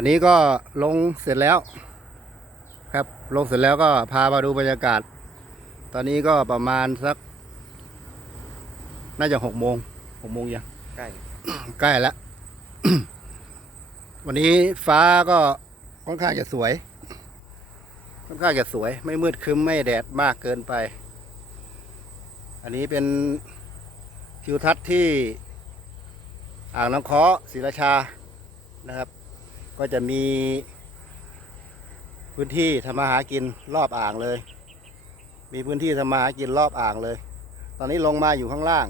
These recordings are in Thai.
อันนี้ก็ลงเสร็จแล้ว ครับลงเสร็จแล้วก็พามาดูบรรยากาศ ตอนนี้ก็ประมาณสัก น่าจะหกโมงหกโมงยังใกล้ใกล้แล้ว วันนี้ฟ้าก็ค่อนข้างจะสวย ค่อนข้างจะสวย ไม่มืดครึ้มไม่แดดมากเกินไป อันนี้เป็นทิวทัศน์ที่อ่างน้ำเคาะศรีราชานะครับ ก็จะมีพื้นที่ทำมาหากินรอบอ่างเลย มีพื้นที่ทำมาหากินรอบอ่างเลย ตอนนี้ลงมาอยู่ข้างล่าง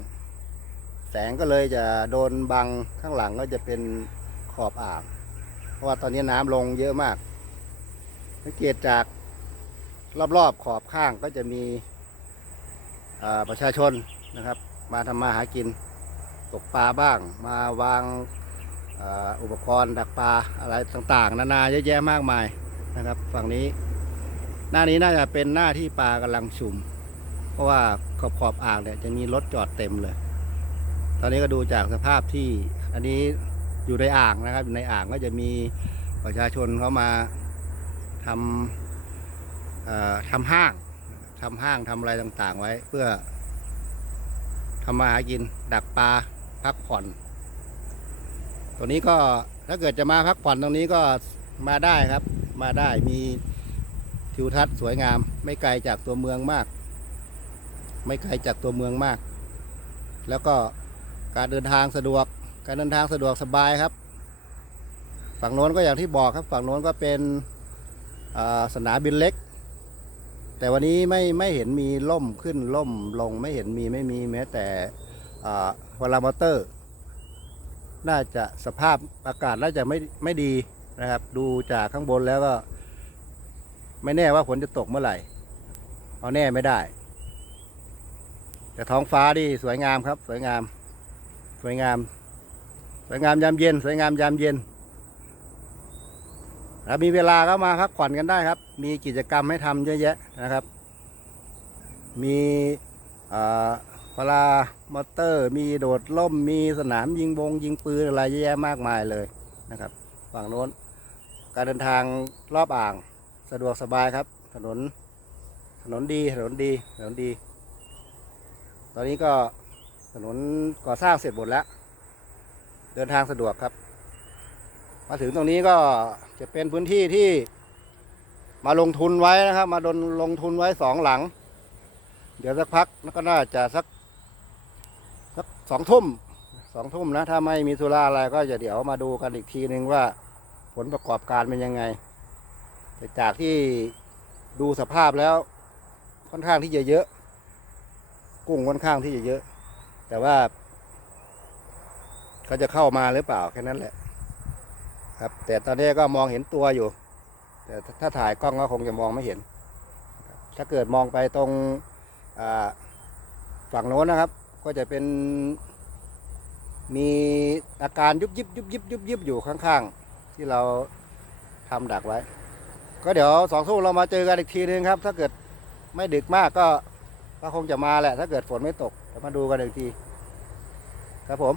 แสงก็เลยจะโดนบังข้างหลังก็จะเป็นขอบอ่าง เพราะว่าตอนนี้น้ำลงเยอะมาก สังเกตจากรอบๆขอบข้างก็จะมีประชาชนนะครับ มาทำมาหากิน ตกปลาบ้าง มาวาง อุปกรณ์ดักปลาอะไรต่างๆ นานาเยอะแยะมากมายนะครับ ฝั่งนี้ หน้านี้น่าจะเป็นหน้าที่ปลากำลังชุม เพราะว่าขอบขอบๆอ่างเนี่ยจะมีรถจอดเต็มเลย ตอนนี้ก็ดูจากสภาพที่อันนี้อยู่ในอ่างนะครับในอ่างก็จะมีประชาชนเขามาทำทำห้างทำห้างทำอะไรต่างๆ ไว้เพื่อทำมาหากินดักปลาพักผ่อน ตัวนี้ก็ถ้าเกิดจะมาพักผ่อนตรงนี้ก็มาได้ครับ มาได้มีทิวทัศน์สวยงาม ไม่ไกลจากตัวเมืองมาก ไม่ไกลจากตัวเมืองมาก แล้วก็การเดินทางสะดวก การเดินทางสะดวกสบายครับ ฝั่งโน้นก็อย่างที่บอกครับ ฝั่งโน้นก็เป็นสนามบินเล็ก แต่วันนี้ไม่ไม่เห็นมีล่มขึ้นล่มลงไม่เห็นมีไม่มีแม้แต่วลามอเตอร์ น่าจะสภาพอากาศน่าจะไม่ไม่ดีนะครับ ดูจากข้างบนแล้วก็ ไม่แน่ว่าฝนจะตกเมื่อไหร่ เอาแน่ไม่ได้ แต่ท้องฟ้าดีสวยงามครับ สวยงาม สวยงาม สวยงามยามเย็น สวยงามยามเย็นถ้ามีเวลาก็มาพักผ่อนกันได้ครับ มีกิจกรรมให้ทำเยอะแยะนะครับ มีอ่า พลามอเตอร์มีโดดล่มมีสนามยิงบงยิงปืนอะไรเยอะแยะมากมายเลยนะครับฝั่งโน้น การเดินทางรอบอ่างสะดวกสบายครับ ถนนถนนดีถนนดีถนนดี ตอนนี้ก็ถนนก่อสร้างเสร็จหมดแล้ว เดินทางสะดวกครับ มาถึงตรงนี้ก็จะเป็นพื้นที่ที่มาลงทุนไว้นะครับ มาดนลงทุนไว้สองหลัง เดี๋ยวสักพักก็น่าจะสัก สองทุ่มสองทุ่มนะ ถ้าไม่มีธุระอะไรก็จะเดี๋ยวมาดูกันอีกทีนึงว่า ผลประกอบการเป็นยังไงแต่จากที่ดูสภาพแล้ว ค่อนข้างที่จะเยอะ กุ้งค่อนข้างที่จะเยอะ แต่ว่าเขาจะเข้ามาหรือเปล่าแค่นั้นแหละ ครับ แต่ตอนนี้ก็มองเห็นตัวอยู่ แต่ถ้าถ่ายกล้องก็คงจะมองไม่เห็น ถ้าเกิดมองไปตรงฝั่งโน้นนะครับ ก็จะเป็นมีอาการยุบยิบยุบยิบยุบยิบอยู่ข้างๆ ที่เราทำดักไว้ ก็เดี๋ยวสองทุ่มเรามาเจอกันอีกทีนึงครับ ถ้าเกิดไม่ดึกมากก็ก็คงจะมาแหละ ถ้าเกิดฝนไม่ตกเดี๋ยวมาดูกันอีกที ครับผม